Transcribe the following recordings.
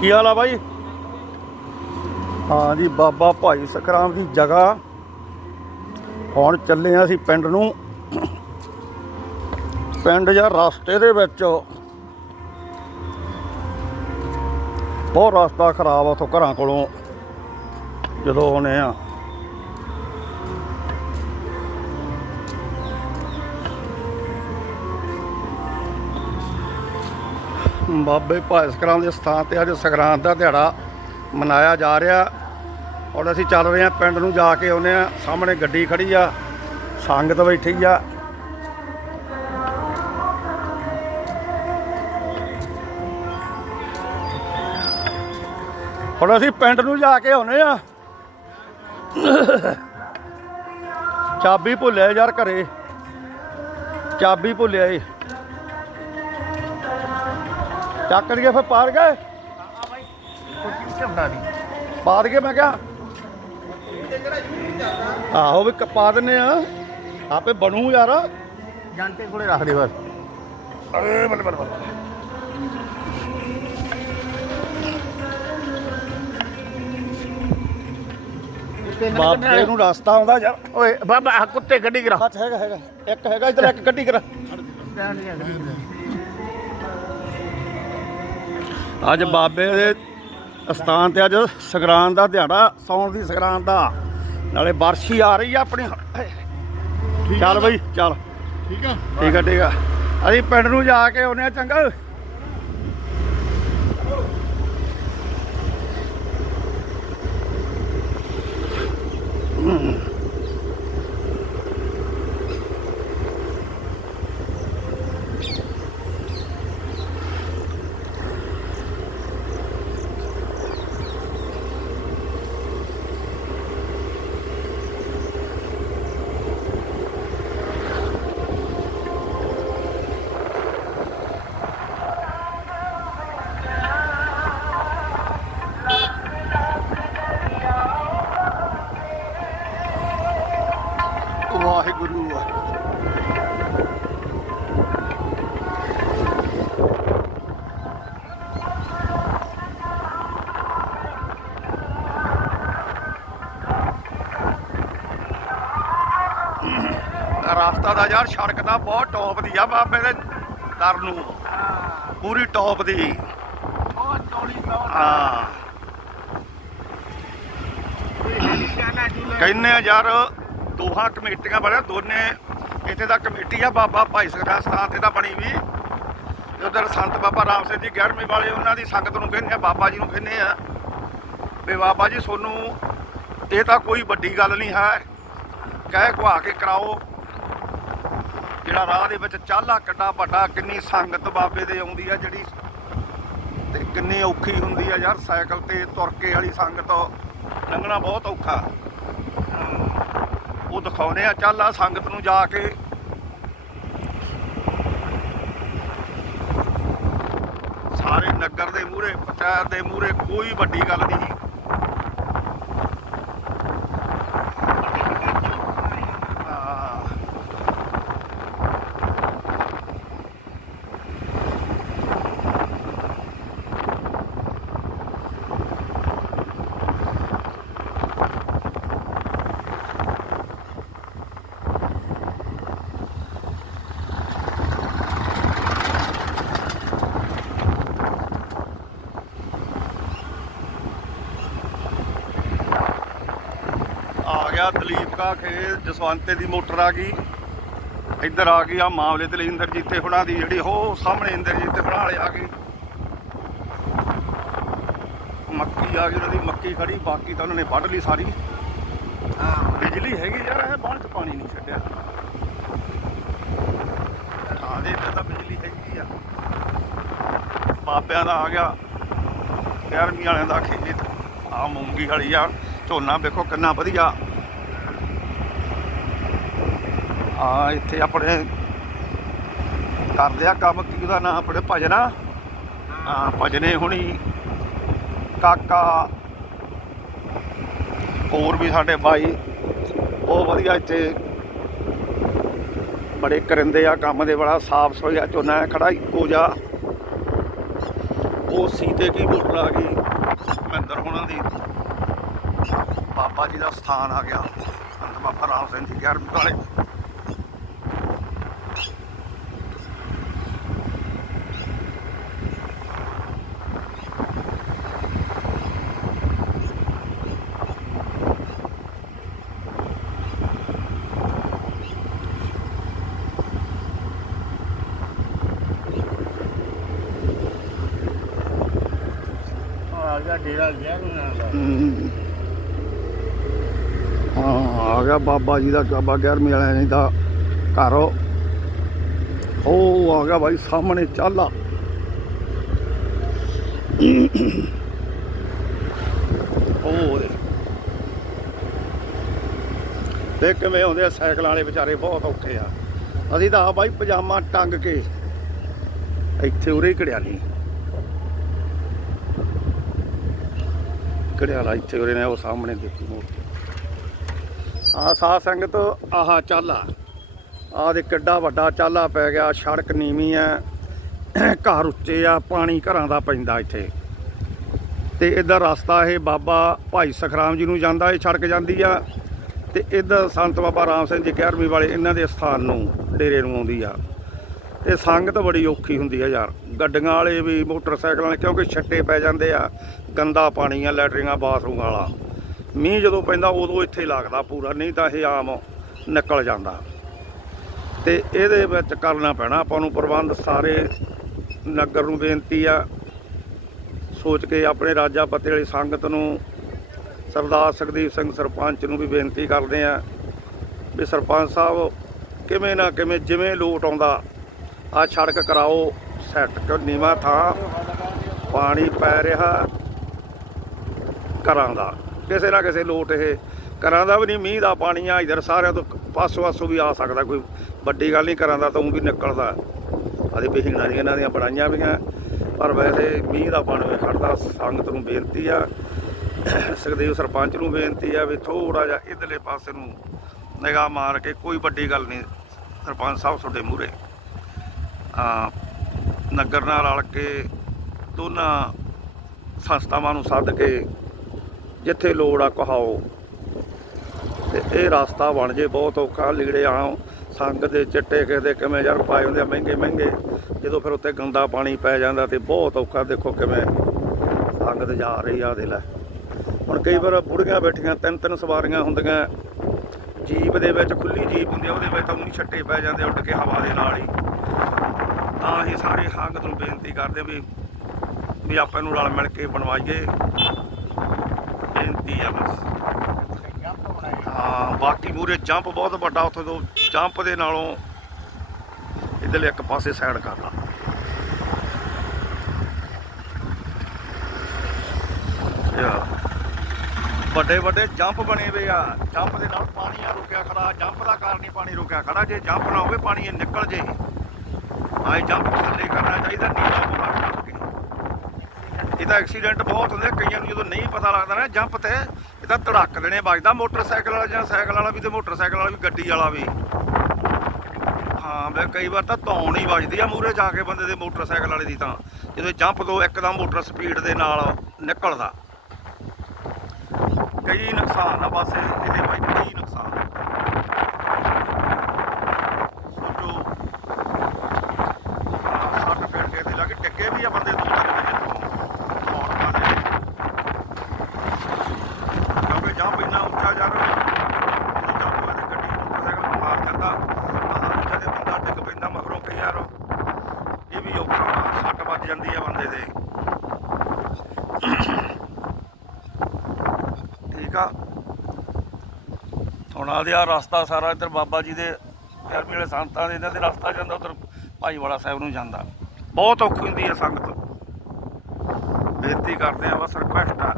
ਕੀ ਹਾਲ ਆ ਬਾਈ? ਹਾਂ ਜੀ, ਬਾਬਾ ਭਾਈ ਸਖਰਾਮ ਦੀ ਜਗ੍ਹਾ। ਹੁਣ ਚੱਲੇ ਆ ਅਸੀਂ ਪਿੰਡ ਨੂੰ। ਪਿੰਡ ਜਾਂ ਰਸਤੇ ਦੇ ਵਿੱਚ। ਬਹੁਤ ਰਸਤਾ ਖਰਾਬ ਆ ਉਥੋਂ ਘਰਾਂ ਕੋਲੋਂ। ਜਦੋਂ ਆਉਨੇ ਆ। ਬਾਬੇ ਭਾਸਕਰਾਂ ਦੇ ਸਥਾਨ ਤੇ ਅੱਜ ਸੰਗਰਾਂਦ ਦਾ ਦਿਹਾੜਾ ਮਨਾਇਆ ਜਾ ਰਿਹਾ। ਔਰ ਅਸੀਂ ਚੱਲ ਰਹੇ ਹਾਂ ਪਿੰਡ ਨੂੰ ਜਾ ਕੇ ਆਉਨੇ ਆ ਸਾਹਮਣੇ ਗੱਡੀ ਖੜੀ ਆ, ਸੰਗਤ ਬੈਠੀ ਆ। ਹੁਣ ਅਸੀਂ ਪਿੰਡ ਨੂੰ ਜਾ ਕੇ ਆਉਨੇ ਆ ਚਾਬੀ ਭੁੱਲਿਆ ਯਾਰ ਘਰੇ। ਚਾਬੀ ਭੁੱਲਿਆ ਏ। ਚੱਕ ਲਈਏ ਫਿਰ ਪਾਰ ਗਏ। ਪਾਰ ਗਏ ਮੈਂ ਕਿਹਾ। ਆਹੋ ਵੀ ਪਾ ਦਿੰਨੇ ਆ। ਆਪੇ ਬਣੂ ਯਾਰ। ਜਾਂਟੇ ਕੋਲੇ ਰੱਖ ਦੇ ਬਸ। ਅਰੇ ਬੱਲੇ ਬੱਲੇ ਬੱਲੇ। ਬਾਬੇ ਨੂੰ ਰਸਤਾ ਆਉਂਦਾ ਯਾਰ। ਓਏ ਬਾਬਾ ਆਹ ਕੁੱਤੇ ਗੱਡੀ ਕਰਾ। ਹੱਥ ਹੈਗਾ ਹੈਗਾ। ਇੱਕ ਹੈਗਾ ਇਧਰ ਇੱਕ ਗੱਡੀ ਕਰ। ਅੱਜ ਬਾਬੇ ਦੇ ਸਥਾਨ ਤੇ ਅੱਜ ਸੰਗਰਾਂਦ ਦਾ ਦਿਹਾੜਾ ਸੌਣ ਦੀ ਸੰਗਰਾਂਦ ਦਾ। ਨਾਲੇ ਬਾਰਸ਼ੀ ਆ ਰਹੀ ਆ ਆਪਣੀ। ਚੱਲ ਬਈ ਚੱਲ। ਠੀਕ ਆ? ਠੀਕ ਆ ਠੀਕ ਆ। ਅਸੀਂ ਪਿੰਡ ਨੂੰ ਜਾ ਕੇ ਆਉਨੇ ਆ ਚੰਗਾ। ਰਸਤਾ ਦਾ ਯਾਰ ਸੜਕ ਦਾ ਬਹੁਤ ਟੌਪ ਦੀ ਆ ਬਾਬੇ ਦੇ ਦਰ ਨੂੰ। ਪੂਰੀ ਟੌਪ ਦੀ। ਬਹੁਤ ਹਾਂ। ਕਹਿੰਨੇ ਆ ਯਾਰ ਦੋਹਾਂ ਕਮੇਟੀਆਂ ਬਣੇ ਦੋਨੇ ਇੱਥੇ ਦਾ ਕਮੇਟੀ ਆ ਬਾਬਾ ਭਾਈ ਸਖਰਾ ਸਥਾਨ ਤੇ ਦਾ ਬਣੀ ਵੀ। ਉਧਰ ਸੰਤ ਬਾਬਾ ਰਾਮ ਸਿੰਘ ਜੀ 11ਵੀਂ ਵਾਲੇ ਉਹਨਾਂ ਦੀ ਸੰਗਤ ਨੂੰ ਕਹਿੰਦੇ ਆ ਬਾਬਾ ਜੀ ਨੂੰ ਕਹਿੰਦੇ ਆ ਵੀ ਬਾਬਾ ਜੀ ਸੋਨੂੰ ਇਹ ਤਾਂ ਕੋਈ ਵੱਡੀ ਗੱਲ ਨਹੀਂ ਹੈ। ਕਹਿ ਘਵਾ ਕੇ ਕਰਾਓ। ਜਿਹੜਾ ਰਾਹ ਦੇ ਵਿੱਚ ਚਾਲਾ ਕਿੱਡਾ ਵੱਡਾ, ਕਿੰਨੀ ਸੰਗਤ ਬਾਬੇ ਦੇ ਆਉਂਦੀ ਆ ਜਿਹੜੀ ਤੇ ਕਿੰਨੀ ਔਖੀ ਹੁੰਦੀ ਆ ਯਾਰ, ਸਾਈਕਲ ਤੇ ਤੁਰ ਕੇ ਵਾਲੀ ਸੰਗਤ। ਲੰਘਣਾ ਬਹੁਤ ਔਖਾ। ਉਹ ਦਿਖਾਉਨੇ ਆ ਚੱਲ ਆ ਸੰਗਤ ਨੂੰ ਜਾ ਕੇ। ਸਾਰੇ ਨਗਰ ਦੇ ਮੂਹਰੇ, ਪੰਚਾਇਤ ਦੇ ਮੂਹਰੇ ਕੋਈ ਵੱਡੀ ਗੱਲ ਨਹੀਂ ਹਾਂ ਆ ਗਿਆ, ਦਲੀਪ ਕਾ ਖੇਤ, ਜਸਵੰਤੇ ਦੀ ਮੋਟਰ ਆ ਗਈ। ਇੱਧਰ ਆ ਗਈ ਆ ਮਾਮਲੇ ਤੇ ਇੰਦਰਜੀਤ ਤੇ ਹੁਣਾਂ ਦੀ ਜਿਹੜੀ ਉਹ ਸਾਹਮਣੇ ਇੰਦਰਜੀਤ ਤੇ ਹੁਣਾਂ ਵਾਲੇ ਆ ਗਏ। ਮੱਕੀ ਆ ਗਈ, ਉਹਨਾਂ ਦੀ ਮੱਕੀ ਖੜੀ, ਬਾਕੀ ਤਾਂ ਉਹਨਾਂ ਨੇ ਵੱਢ ਲਈ ਸਾਰੀ। ਬਿਜਲੀ ਹੈਗੀ ਯਾਰ, ਇਹ ਬਾਹਰ ਚ ਪਾਣੀ ਨਹੀਂ ਛੱਡਿਆ। ਆ ਦੇ ਤਾਂ ਬਿਜਲੀ ਹੈਗੀ ਆ। ਬਾਬਿਆਂ ਦਾ ਆ ਗਿਆ 11ਵੀਂ ਵਾਲਿਆਂ ਦਾ ਖੇਤ। ਆ ਮੂੰਗੀ ਵਾਲੀ ਆ, ਝੋਨਾ ਵੇਖੋ ਕਿੰਨਾ ਵਧੀਆ। ਆ ਇੱਥੇ ਆਪਣੇ ਕਰਦੇ ਆ ਕੰਮ ਕੀ ਉਹਦਾ ਨਾਂ ਆਪਣੇ ਭਜਨਾ ਆ। ਭਜਨੇ ਹੁਣੀ ਕਾਕਾ ਹੋਰ ਵੀ ਸਾਡੇ ਭਾਈ ਉਹ ਵਧੀਆ ਇੱਥੇ ਬੜੇ ਕਰਿੰਦੇ ਆ ਕੰਮ ਦੇ ਬੜਾ ਸਾਫ਼ ਸੁਥਰਾ ਝੋਨਾ ਹੈ, ਖੜਾ ਇੱਕੋ ਜਾ ਉਹ ਸੀਤੇ ਕੀ ਮੋਟਰ ਆ ਗਈ ਮਹਿੰਦਰ ਹੋਣਾ ਦੀ। ਬਾਬਾ ਜੀ ਦਾ ਸਥਾਨ ਆ ਗਿਆ। ਸੰਤ ਬਾਬਾ ਰਾਮ ਸਿੰਘ ਜੀ 11ਵੀਂ ਵਾਲੇ। ਡੇਰਾ ਗਿਆ ਨਾ ਦਾ ਹਾਂ, ਆ ਗਿਆ ਬਾਬਾ ਜੀ ਦਾ, ਬਾਬਾ 11ਵੀਂ ਵਾਲਿਆਂ ਜੀ ਦਾ ਘਰ। ਉਹ ਆ ਗਿਆ ਬਾਈ, ਸਾਹਮਣੇ ਚਾਲਾ। ਉਹ ਦੇ ਕਿਵੇਂ ਆਉਂਦੇ ਆ, ਸਾਈਕਲਾਂ ਵਾਲੇ ਵਿਚਾਰੇ ਬਹੁਤ ਔਖੇ ਆ। ਅਸੀਂ ਤਾਂ ਆ ਬਾਈ ਪਜਾਮਾ ਟੰਗ ਕੇ ਇੱਥੇ ਉਰੇ ਘੜਿਆ ਨਹੀਂ ਘੜਿਆਲਾ ਇੱਥੇ ਉਰੇ ਨੇ ਉਹ ਸਾਹਮਣੇ ਦੇਖੀ ਮੂਰਤੀ। ਆ ਸਾਧ ਸੰਗਤ, ਆਹਾ ਚਾਲਾ। ਆਹ ਦੇ ਕਿੱਡਾ ਵੱਡਾ ਚਾਲਾ ਪੈ ਗਿਆ, ਸੜਕ ਨੀਵੀਂ ਆ ਘਰ ਉੱਚੇ ਆ, ਪਾਣੀ ਘਰਾਂ ਦਾ ਪੈਂਦਾ ਇੱਥੇ। ਤੇ ਇਧਰ ਰਸਤਾ ਇਹ ਬਾਬਾ ਭਾਈ ਸਖਰਾਮ ਜੀ ਨੂੰ ਜਾਂਦਾ, ਇਹ ਸੜਕ ਜਾਂਦੀ ਆ। ਤੇ ਇਧਰ ਸੰਤ ਬਾਬਾ ਰਾਮ ਸਿੰਘ ਜੀ 11ਵੀਂ ਵਾਲੇ, ਇਹਨਾਂ ਦੇ ਸਥਾਨ ਨੂੰ, ਡੇਰੇ ਨੂੰ ਆਉਂਦੀ ਆ। ਤੇ ਸੰਗਤ ਬੜੀ ਔਖੀ ਹੁੰਦੀ ਆ ਯਾਰ। ਗੱਡੀਆਂ ਵਾਲੇ ਵੀ, ਮੋਟਰਸਾਈਕਲਾਂ ਵਾਲੇ, ਕਿਉਂਕਿ ਛੱਟੇ ਪੈ ਜਾਂਦੇ ਆ। ਗੰਦਾ ਪਾਣੀ ਆ, ਲੈਟਰਿੰਗਾਂ, ਬਾਥਰੂਮ ਵਾਲਾ। ਮੀਂਹ ਜਦੋਂ ਪੈਂਦਾ, ਉਦੋਂ ਇੱਥੇ ਲੱਗਦਾ ਪੂਰਾ, ਨਹੀਂ ਤਾਂ ਇਹ ਆਮ ਨਿਕਲ ਜਾਂਦਾ। ਤੇ ਇਹਦੇ ਵਿੱਚ ਕਰਨਾ ਪੈਣਾ, ਆਪਾਂ ਨੂੰ ਪ੍ਰਬੰਧ ਸਾਰੇ ਨਗਰ ਨੂੰ ਬੇਨਤੀ ਆ। ਸੋਚ ਕੇ ਆਪਣੇ ਰਾਜਾ ਪੱਤੇ ਵਾਲੀ ਸੰਗਤ ਨੂੰ, ਸਰਦਾਰ ਸੁਖਦੀਪ ਸਿੰਘ ਸਰਪੰਚ ਨੂੰ ਵੀ ਬੇਨਤੀ ਕਰਦੇ ਆ ਵੀ ਸਰਪੰਚ ਸਾਹਿਬ, ਕਿਵੇਂ ਨਾ ਕਿਵੇਂ ਜਿਵੇਂ ਲੋਟ ਆਉਂਦਾ ਆ ਸੜਕ ਕਰਾਓ, ਸੈੱਟ ਕਿ ਨੀਵਾ ਥਾਂ, ਪਾਣੀ ਪੈ ਰਿਹਾ ਘਰਾਂ ਦਾ। ਕਿਸੇ ਨਾ ਕਿਸੇ ਲੋਟ ਇਹ। ਘਰਾਂ ਦਾ ਵੀ ਨਹੀਂ, ਮੀਂਹ ਦਾ ਪਾਣੀ ਆ, ਇਧਰ ਸਾਰਿਆਂ ਤੋਂ ਪਾਸੋਂ ਆਸੋਂ ਵੀ ਆ ਸਕਦਾ, ਕੋਈ ਵੱਡੀ ਗੱਲ ਨਹੀਂ, ਘਰਾਂ ਦਾ ਤਾਂ ਉਹ ਵੀ ਨਿਕਲਦਾ। ਆਦੇ ਪਹੀਣਾ ਦੀਆਂ, ਇਹਨਾਂ ਦੀਆਂ ਬਣਾਈਆਂ ਵੀਆਂ ਪਰ ਵੈਸੇ ਮੀਂਹ ਦਾ ਪਾਣੀ ਖੜਦਾ ਸੰਗਤ ਨੂੰ ਬੇਨਤੀ ਆ। ਸੁਖਦੇਵ ਸਰਪੰਚ ਨੂੰ ਬੇਨਤੀ ਆ ਵੀ ਥੋੜਾ ਜਿਹਾ ਇਧਰਲੇ ਪਾਸੇ ਨੂੰ ਨਿਗਾਹ ਮਾਰ ਕੇ, ਕੋਈ ਵੱਡੀ ਗੱਲ ਨਹੀਂ, ਸਰਪੰਚ ਸਾਹਿਬ ਤੁਹਾਡੇ ਮੂਹਰੇ। ਆ ਨਗਰ ਨਾਲ ਰਲ ਕੇ ਦੋਨਾਂ ਸੰਸਥਾਵਾਂ ਨੂੰ ਸੱਦ ਕੇ ਜਿੱਥੇ ਲੋੜ ਆ ਕਹਾਓ। ਤੇ ਇਹ ਰਸਤਾ ਬਣ ਜੇ ਬਹੁਤ ਔਖਾ, ਲੀੜੇ ਆ ਸੰਗ ਦੇ ਚਿੱਟੇ ਕਿਸੇ ਦੇ ਕਿਵੇਂ ਯਾਰ ਪਾਏ ਹੁੰਦੇ ਆ ਮਹਿੰਗੇ ਮਹਿੰਗੇ, ਜਦੋਂ ਫਿਰ ਉੱਤੇ ਗੰਦਾ ਪਾਣੀ ਪੈ ਜਾਂਦਾ ਤੇ ਬਹੁਤ ਔਖਾ, ਦੇਖੋ ਕਿਵੇਂ ਸੰਗਤ ਜਾ ਰਹੀ ਆ ਦੇ ਲੈ। ਹੁਣ ਕਈ ਵਾਰ ਬੁੜੀਆਂ ਬੈਠੀਆਂ, ਤਿੰਨ ਤਿੰਨ ਸਵਾਰੀਆਂ ਹੁੰਦੀਆਂ, ਜੀਪ ਦੇ ਵਿੱਚ, ਖੁੱਲੀ ਜੀਪ ਹੁੰਦੀ ਆ, ਉਹਦੇ ਵਿੱਚ ਤਾਂ ਉਹਨੂੰ ਛੱਟੇ ਪੈ ਜਾਂਦੇ ਉੱਡ ਕੇ ਹਵਾ ਦੇ ਨਾਲ ਹੀ। ਤਾਂ ਅਸੀਂ ਸਾਰੇ ਸੰਗਤ ਨੂੰ ਬੇਨਤੀ ਕਰਦੇ ਵੀ ਵੀ ਆਪਾਂ ਨੂੰ ਰਲ ਮਿਲ ਕੇ ਬਣਵਾਈਏ। ਬੇਨਤੀ ਆ ਬਸ। ਹਾਂ, ਬਾਕੀ ਮੂਰੇ ਜੰਪ ਬਹੁਤ ਵੱਡਾ, ਉੱਥੇ ਤੋਂ ਜੰਪ ਦੇ ਨਾਲੋਂ ਇਧਰਲੇ ਇੱਕ ਪਾਸੇ ਸਾਈਡ ਕਰ ਵੱਡੇ ਵੱਡੇ ਜੰਪ ਬਣੇ ਹੋਏ ਆ। ਜੰਪ ਦੇ ਨਾਲ ਪਾਣੀ ਆ ਰੁਕਿਆ ਖੜਾ, ਜੰਪ ਦਾ ਕਾਰਨ ਹੀ ਪਾਣੀ ਰੁਕਿਆ ਖੜਾ। ਜੇ ਜੰਪ ਨਾ ਹੋਵੇ, ਪਾਣੀ ਨਿਕਲ ਜੇ। ਆਏ ਜੰਪ ਥੱਲੇ ਕਰਨਾ ਚਾਹੀਦਾ ਨੀਲਾ ਪੂਰਾ ਕਰਕੇ ਇਹਦਾ ਐਕਸੀਡੈਂਟ ਬਹੁਤ ਹੁੰਦੇ ਕਈਆਂ ਨੂੰ ਜਦੋਂ ਨਹੀਂ ਪਤਾ ਲੱਗਦਾ ਨਾ, ਜੰਪ ਤੇ, ਇਹ ਧੜਕ ਦੇਣੇ ਵੱਜਦਾ ਮੋਟਰਸਾਈਕਲ ਵਾਲਾ ਜਾਂ ਸਾਈਕਲ ਵਾਲਾ ਵੀ ਤੇ ਮੋਟਰਸਾਈਕਲ ਵਾਲਾ ਵੀ, ਗੱਡੀ ਵਾਲਾ ਵੀ। ਹਾਂ, ਮੈਂ ਕਈ ਵਾਰ ਤਾਂ ਧੌਣ ਹੀ ਵੱਜਦੀ ਆ ਮੂਰੇ ਜਾ ਕੇ ਬੰਦੇ ਦੇ ਮੋਟਰਸਾਈਕਲ ਵਾਲੇ ਦੀ ਤਾਂ, ਜਦੋਂ ਜੰਪ ਤੋਂ ਇੱਕਦਮ ਮੋਟਰ ਸਪੀਡ ਦੇ ਨਾਲ ਨਿਕਲਦਾ। ਕਈ ਨੁਕਸਾਨ ਆ ਬਸ ਇਹਦੇ ਭਾਈ ਕਈ ਨੁਕਸਾਨ ਸੋਚੋ ਆਹ ਸੱਟ ਪੇਟ ਕੇ ਤੇ ਲੱਗੇ ਡਿੱਗੇ ਵੀ ਆ ਬੰਦੇ ਦੋ ਤਿੰਨ ਵਜੇ ਤੋਂ ਮੌਤ ਵਾਲੇ ਕਿਉਂਕਿ ਜੰਪ ਇੰਨਾ ਉੱਚਾ ਜਾ ਰਿਹਾ ਜਦੋਂ ਜੰਪ ਹੋਵੇ ਤੇ ਗੱਡੀ ਮੋਟਰਸਾਈਕਲ ਨੂੰ ਮਾਰ ਜਾਂਦਾ ਆਹ ਉੱਚਾ ਤੇ ਬੰਦਾ ਡਿੱਗ ਪੈਂਦਾ ਮਗਰੋਂ ਕਈ ਯਾਰ ਇਹ ਵੀ ਔਖਾ ਵਾ, ਸੱਟ ਵੱਜ ਜਾਂਦੀ ਆ ਬੰਦੇ ਦੇ ਠੀਕ ਆ ਹੁਣ ਆਦੇ ਆ ਰਸਤਾ ਸਾਰਾ ਇੱਧਰ ਬਾਬਾ ਜੀ ਦੇ ਗਿਆਰਵੀਂ ਵਾਲੇ ਸੰਤਾਂ ਦੇ, ਇਹਨਾਂ ਦੇ ਰਸਤਾ ਜਾਂਦਾ ਉਧਰ ਭਾਈਵਾਲਾ ਸਾਹਿਬ ਨੂੰ ਜਾਂਦਾ। ਬਹੁਤ ਔਖੀ ਹੁੰਦੀ ਹੈ ਸੰਗਤ। ਬੇਨਤੀ ਕਰਦੇ ਆ, ਬਸ ਰਿਕੁਐਸਟ ਆ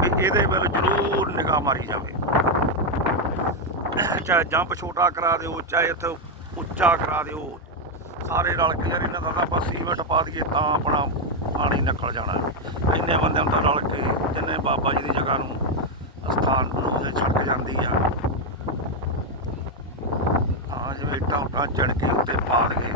ਵੀ ਇਹਦੇ ਵੱਲ ਜ਼ਰੂਰ ਨਿਗਾਹ ਮਾਰੀ ਜਾਵੇ। ਚਾਹੇ ਜੰਪ ਛੋਟਾ ਕਰਾ ਦਿਓ, ਚਾਹੇ ਇੱਥੇ ਉੱਚਾ ਕਰਾ ਦਿਓ, ਸਾਰੇ ਰਲ ਕੇ ਯਾਰ ਇਹਨਾਂ ਦਾ ਤਾਂ ਆਪਾਂ ਸੀਮੈਂਟ ਪਾ ਦਈਏ ਤਾਂ ਆਪਣਾ ਪਾਣੀ ਨਿਕਲ ਜਾਣਾ। ਇੰਨੇ ਬੰਦਿਆਂ ਦਾ ਰਲ ਕੇ, ਜਿੰਨੇ ਬਾਬਾ ਜੀ ਦੀ ਜਗ੍ਹਾ ਨੂੰ ਸਥਾਨ ਨੂੰ ਛੱਡ ਜਾਂਦੀ ਆ। ਹਾਂ ਜਿਵੇਂ ਇੱਟਾਂ ਉੱਟਾਂ ਚੜ ਕੇ ਉੱਤੇ ਪਾ ਗਏ